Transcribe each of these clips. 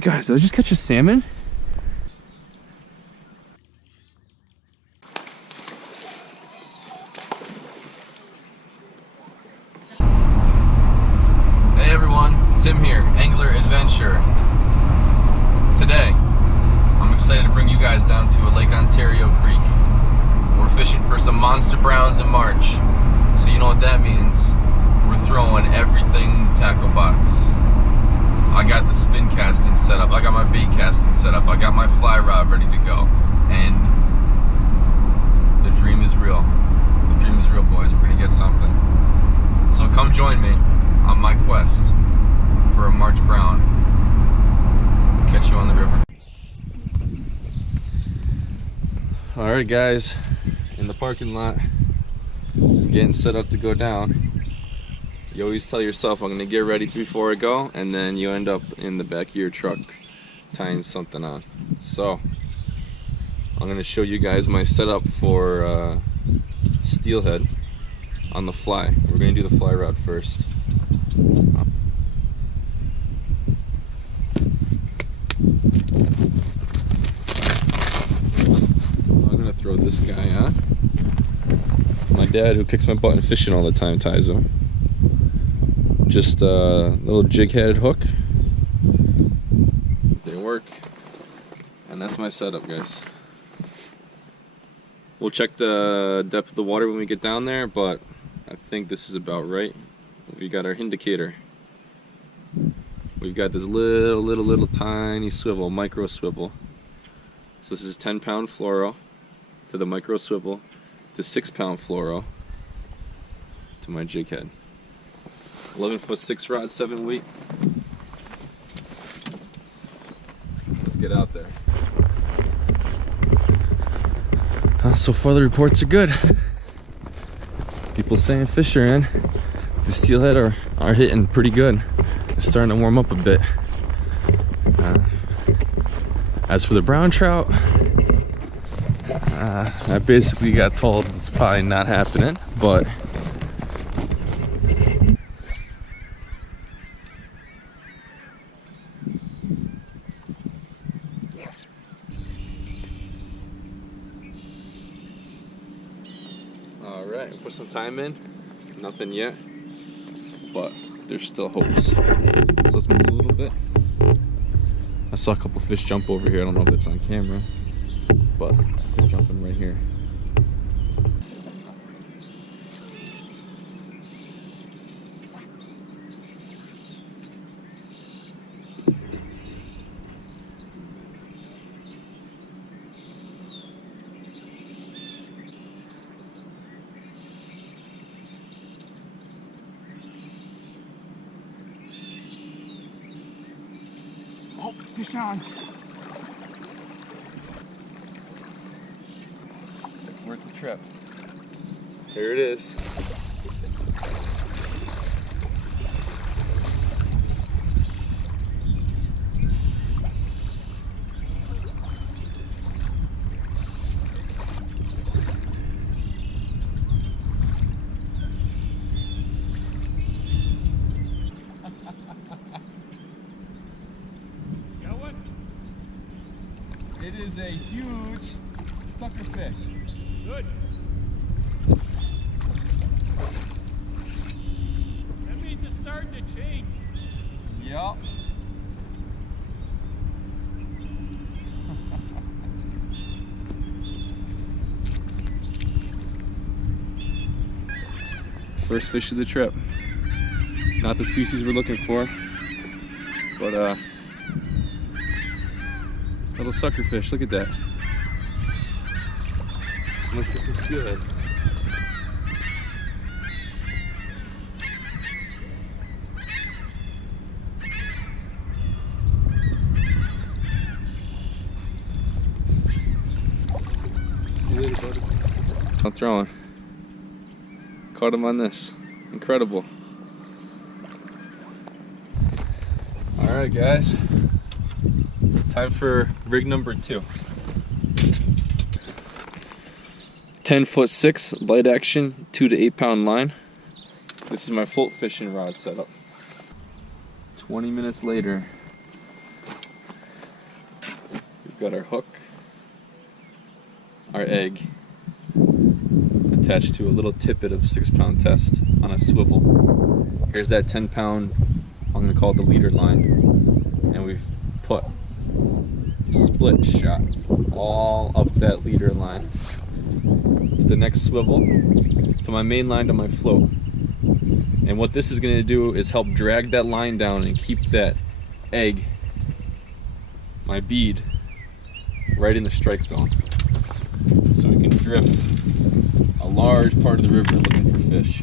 Guys, did I just catch a salmon? Hey everyone, Tim here, Angler Adventure. Today, I'm excited to bring you guys down to a Lake Ontario creek. We're fishing for some monster browns in March. So you know what that means. We're throwing everything in the tackle box. I got the spin casting set up, I got my bait casting set up, I got my fly rod ready to go. And the dream is real. The dream is real, boys. We're gonna get something. So come join me on my quest for a March brown. Catch you on the river. Alright guys, in the parking lot, getting set up to go down. You always tell yourself, I'm gonna get ready before I go, and then you end up in the back of your truck tying something on. So I'm gonna show you guys my setup for steelhead on the fly. We're gonna do the fly rod first. I'm gonna throw this guy on. My dad, who kicks my butt in fishing all the time, ties them. Just a little jig-headed hook. They work. And that's my setup, guys. We'll check the depth of the water when we get down there, but I think this is about right. We got our indicator. We've got this little tiny swivel, micro swivel. So this is 10-pound fluoro to the micro swivel to 6-pound fluoro to my jig head. 11'6" rod, 7 weight. Let's get out there. So far the reports are good. People saying fish are in. The steelhead are hitting pretty good. It's starting to warm up a bit. As for the brown trout, I basically got told it's probably not happening, but alright, put some time in. Nothing yet, but there's still hopes. So let's move a little bit. I saw a couple fish jump over here. I don't know if it's on camera, but they're jumping right here. Oh, fish on. It's worth the trip. Here it is. It is a huge sucker fish. Good. That means it's starting to change. Yep. First fish of the trip. Not the species we're looking for, but little sucker fish. Look at that. Let's get some steelhead. See you later, buddy. I'm throwing. Caught him on this. Incredible. Alright guys, time for rig number 2. 10'6" light action, 2 to 8 pound line. This is my float fishing rod setup. 20 minutes later, we've got our hook, our egg, attached to a little tippet of 6-pound test on a swivel. Here's that 10-pound, I'm going to call it the leader line, and we've put split shot all up that leader line to the next swivel, to my main line, to my float. And what this is going to do is help drag that line down and keep that egg, my bead, right in the strike zone, so we can drift a large part of the river looking for fish.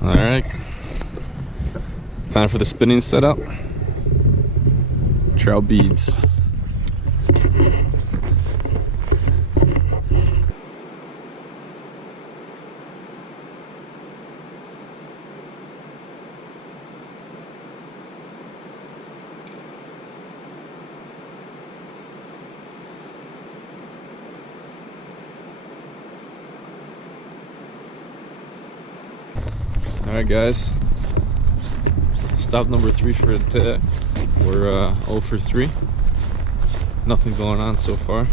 All right, time for the spinning setup. Trout beads. Alright guys, stop number 3 for today. We're 0 for 3. Nothing going on so far.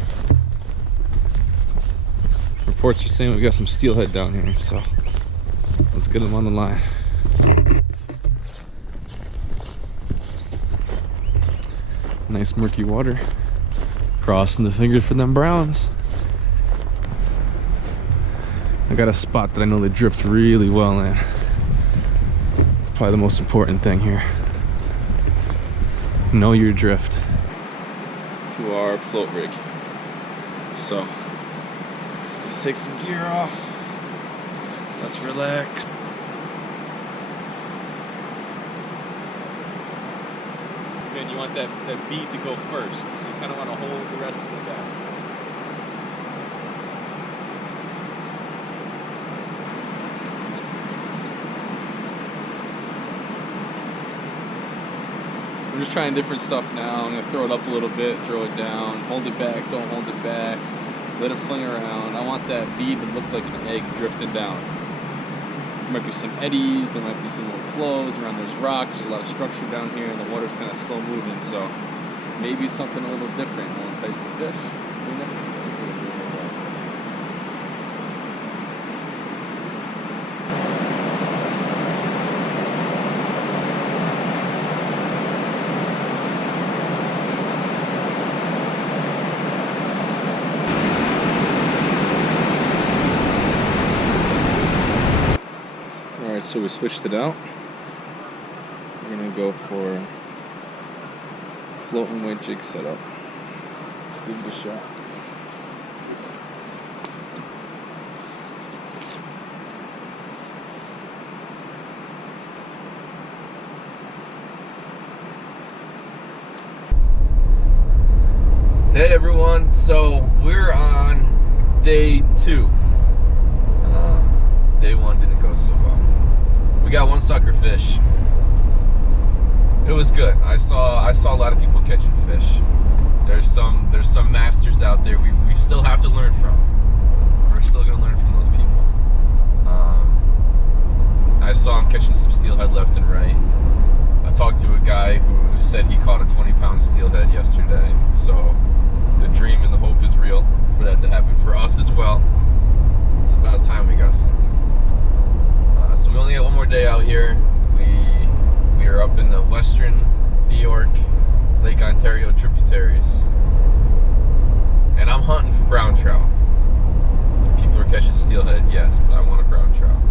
Reports are saying we got some steelhead down here, so let's get them on the line. Nice murky water. Crossing the fingers for them browns. I got a spot that I know they drift really well in. Probably the most important thing here. Know your drift. To our float rig. So let's take some gear off. Let's relax. Man, you want that bead to go first, so you kind of want to hold the rest of it back. I'm just trying different stuff now. I'm going to throw it up a little bit, throw it down, hold it back, don't hold it back, let it fling around. I want that bead to look like an egg drifting down. There might be some eddies, there might be some little flows around those rocks. There's a lot of structure down here and the water's kind of slow moving, so maybe something a little different will entice the fish. We never know. So we switched it out. We're gonna go for floating weight jig setup. Let's give it a shot. Hey everyone, so we're on day 2. Day 1 didn't go so well. We got one sucker fish. It was good. I saw a lot of people catching fish. There's some masters out there we still have to learn from. We're still gonna learn from those people. I saw him catching some steelhead left and right. I talked to a guy who said he caught a 20-pound steelhead yesterday. So the dream and the hope is real for that to happen for us as well. It's about time we got something. So we only got one more day out here. We are up in the western New York, Lake Ontario tributaries. And I'm hunting for brown trout. People are catching steelhead, yes, but I want a brown trout.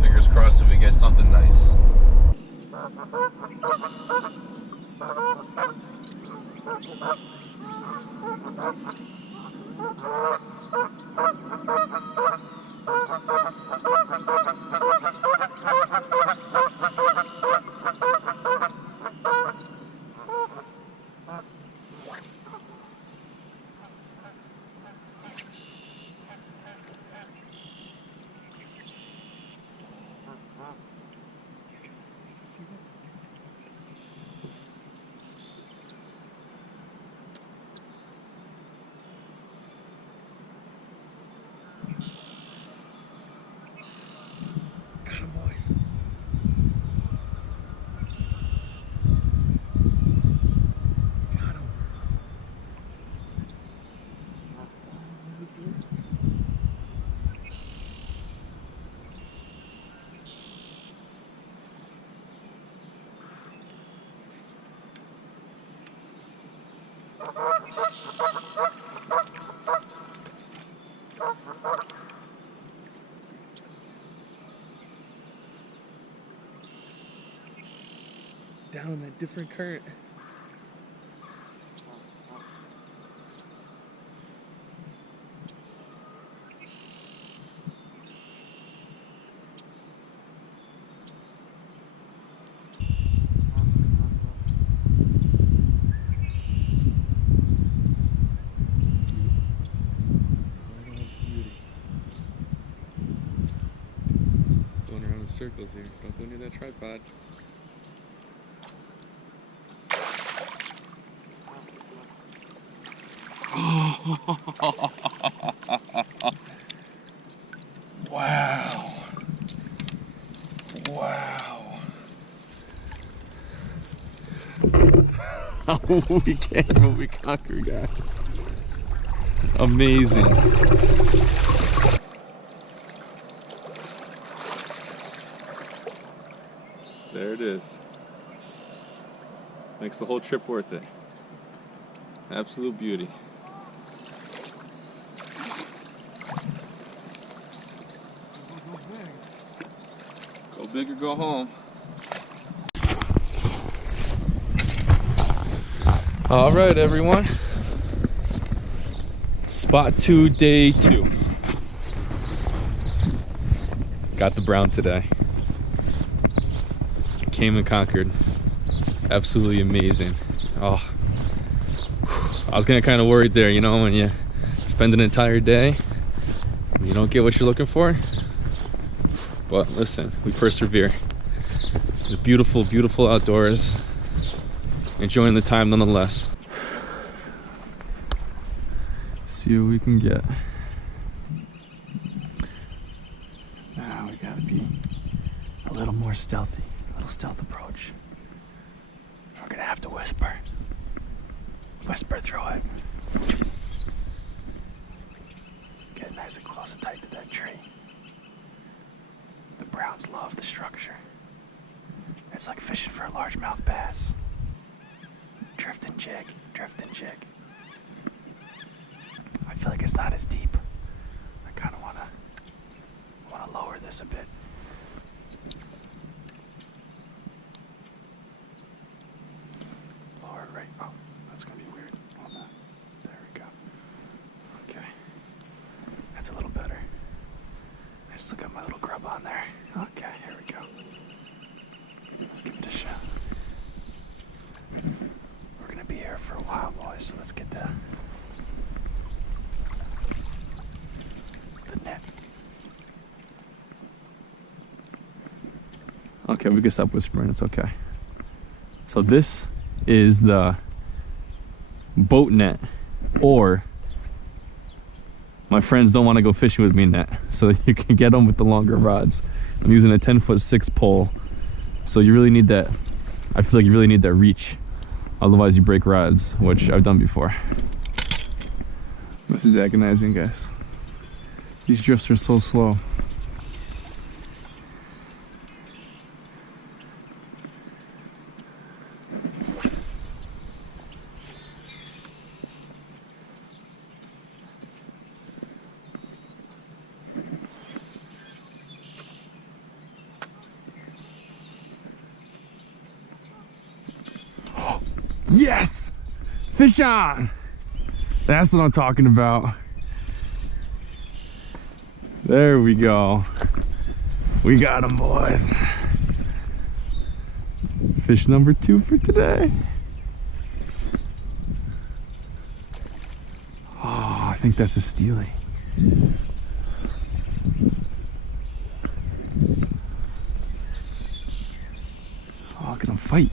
Fingers crossed that we get something nice. Down in that different current. Going around in circles here. Don't go near that tripod. Wow. Wow. We came, but we conquered, guys. Amazing. There it is. Makes the whole trip worth it. Absolute beauty. Go big or go home. All right, everyone. Spot 2, day 2. Got the brown today. Came and conquered. Absolutely amazing. Oh, I was getting kind of worried there, you know, when you spend an entire day, you don't get what you're looking for. But listen, we persevere. It's beautiful, beautiful outdoors. Enjoying the time nonetheless. See what we can get. Now we gotta be a little more stealthy, a little stealth approach. We're gonna have to whisper. Whisper through it. Get nice and close and tight to that tree. The browns love the structure. It's like fishing for a largemouth bass. Drift and jig, drift and jig. I feel like it's not as deep. I kind of wanna lower this a bit. Lower it right. Oh, that's gonna be weird. Hold on. There we go. Okay, that's a little better. I still got my little grub on there. Okay, here we go. Let's give it a shot. We're gonna be here for a while, boys, so let's get the net. Okay, we can stop whispering, it's okay. So this is the boat net, or my friends don't want to go fishing with me net, so you can get them with the longer rods. I'm using a 10'6" pole, so you really need that. I feel like you really need that reach, otherwise you break rods, which I've done before. This is agonizing, guys. These drifts are so slow. Yes! Fish on! That's what I'm talking about. There we go. We got them, boys. Fish number 2 for today. Oh, I think that's a steely. Oh, look at him fight.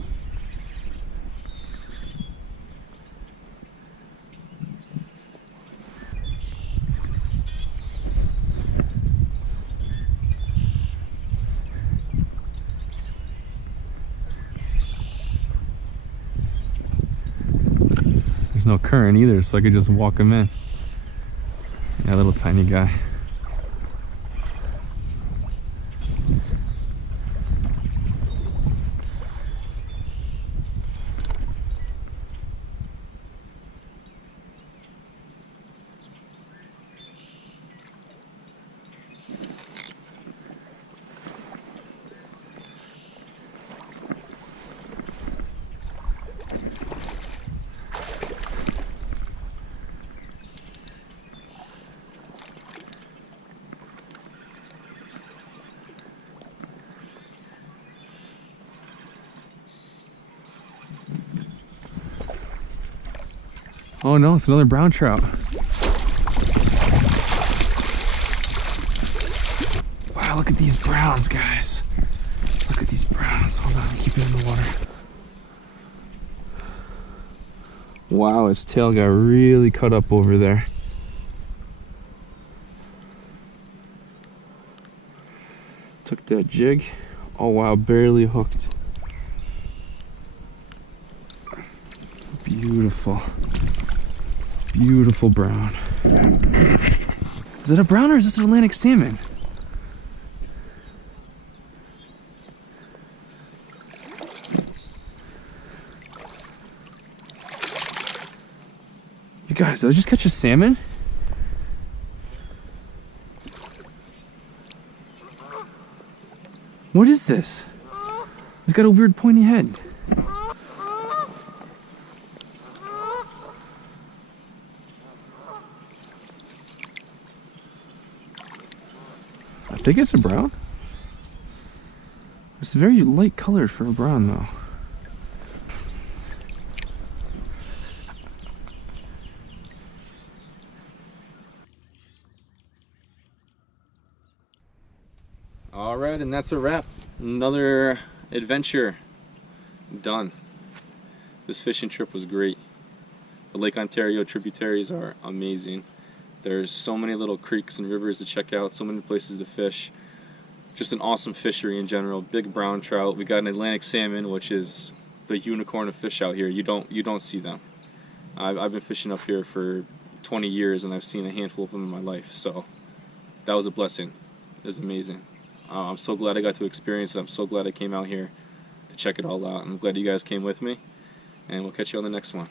No current either, so I could just walk him in. Yeah, little tiny guy. Oh no, it's another brown trout. Wow, look at these browns, guys. Look at these browns. Hold on, keep it in the water. Wow, his tail got really cut up over there. Took that jig. Oh wow, barely hooked. Beautiful. Beautiful brown. Is it a brown or is this an Atlantic salmon? You guys, did I just catch a salmon? What is this? He's got a weird pointy head. I think it's a brown. It's very light colored for a brown though. Alright, and that's a wrap. Another adventure done. This fishing trip was great. The Lake Ontario tributaries are amazing. There's so many little creeks and rivers to check out, so many places to fish. Just an awesome fishery in general. Big brown trout. We got an Atlantic salmon, which is the unicorn of fish out here. You don't see them. I've been fishing up here for 20 years and I've seen a handful of them in my life, so that was a blessing. It was amazing. I'm so glad I got to experience it. I'm so glad I came out here to check it all out. I'm glad you guys came with me, and we'll catch you on the next one.